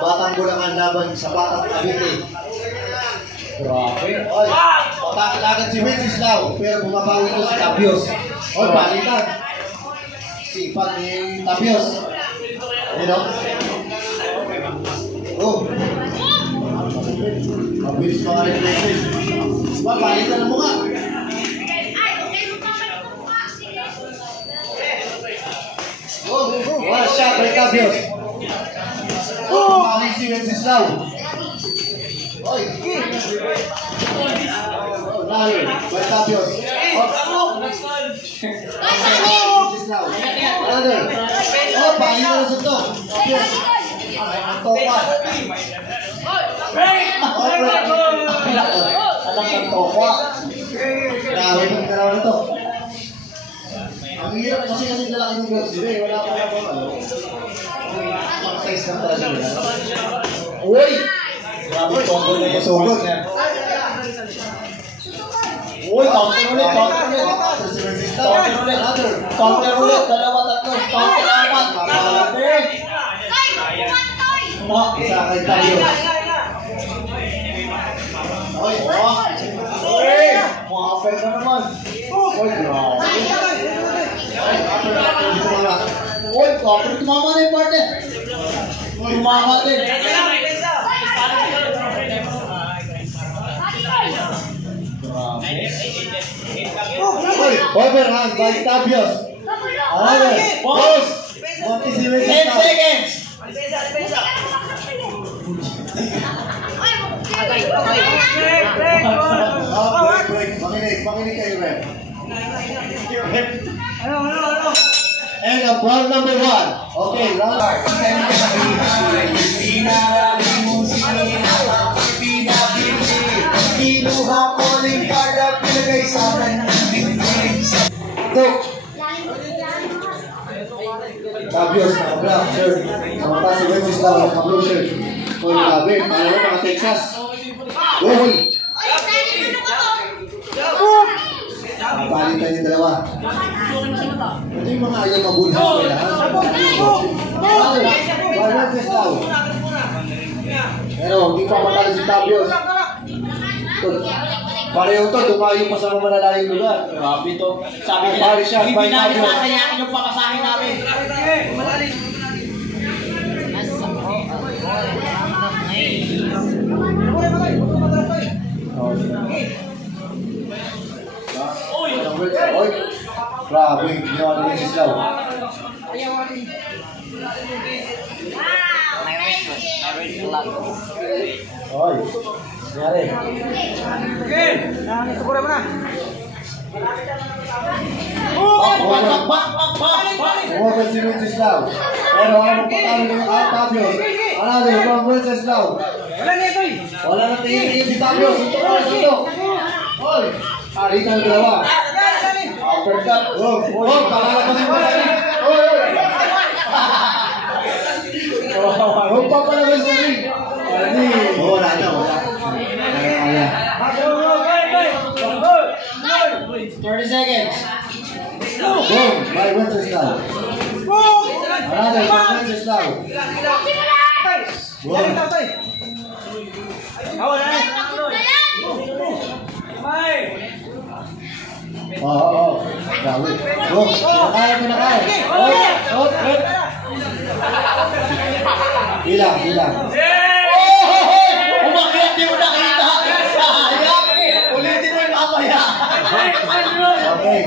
Batang Bulangan laban sa Batang Cavite. Grabe. Oy, patakalan si Wenceslao, pero bumabawi ito si Tapios. Oy, balikan. Sipag ni Tapios. Ano? Oh. Mabilis mga reflexes. Balikan mo nga. Oh, one shot by Tapios. Oh, maling si Wenceslao. Oy, oh, lalo, by Tapios. Another. Oh, pahin na sa to. Tapios. Ang toka. Anak ng toka. Grabe ng karawan na to. Ang hirap kasi lalaki ng gloves nila eh. Wala pa na bang ano. Mag-size ng talaga nila. Uy! Grabe combo na yung sugod. Uy, counter ulit. Counter ulit. Dalawa, tatlo. Counter apat. Isa kay Tapios. Uy, makapel na naman. Uy, grabe. Uy, counter. Tumama na yung partner. Tumama din. Overhand by Tapios. Another. Boss. 10 seconds. Break. Makinig kayo, Ren. And of round number 1. Okay, round. Kinuha ko ng card at pinagay sa akin. Tapios na black shirt. Samantala si Wenceslao na blue shirt. Uy, grabe. Alam mo mga Texas. Uy! Palitan yung dalawa. Ito yung mga ayaw mabulhan nila. By Wenceslao. Pero hindi pa matalo si Tapios. Pareho to, tumayo pa sa malalayong lugar. Grabe to. Sabi nila, hindi namin sasayakin yung pakasahin namin. Oy! Grabe, ginawa ni Wenceslao. Oy! Nangyari. Siguro mo na. Umagal si Wenceslao. Pero ano patalo ni Tapios? Another from Wenceslao. Wala na tingin si Tapios. Ito. Oy! Arita ng dalawa. Uppercut. Oh, pakalabas mo na. Oh, papalabas mo rin. Wala na. 30 seconds. Boom! By Wenceslao. Another by Wenceslao. Boom! Oh. Grabe. Boom! Pinakaya. Bilang. Umakyat, di mo nakita. Sayang. Ulitin mo yung mamaya. Okay.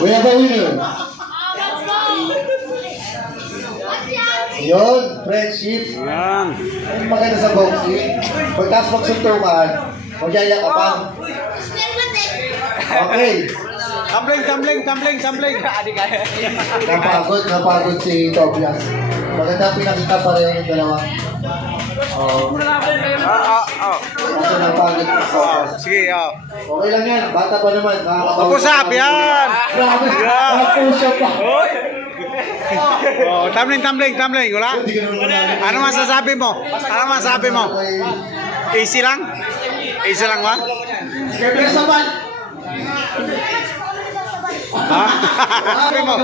We have a winner. Yun, friendship. Ang maganda sa boxing. Pagkas magsuntukan, magyayakapan. Okay. Tumbling. Napagod si Tobias. Maganda pinakita pareho yung dalawa. Kasi napagod si Tobias. Sige, Okay lang yan, bata pa naman. Push-up, yan! Grabe, push-up pa. Tumbling. Wala? Ano masasabi mo? Easy lang ba? Kaya saban. Ha? Sabi mo?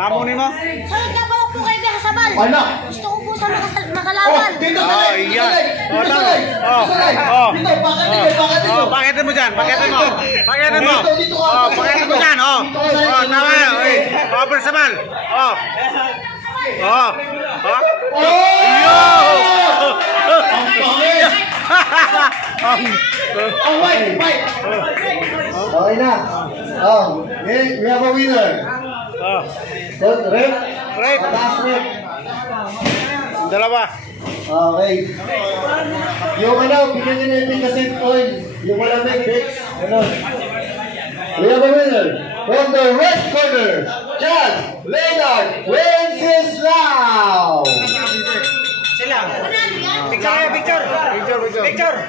Hamunin mo? Sunod ka pala po kayo kaya sabal. Ano? Gusto ko po sa makalaban. Dito Iya. Paketin mo dyan. Paketin mo dyan. Tama. Bersabal. Okay na. We have a winner. Red? Red. Mataas red. Dalawa. Okay. Yung bigyan nyo na yung pinkasit oil. Yung malamig, Vicks. We have a winner. From the red corner, John Leonard Wenceslao. Picture.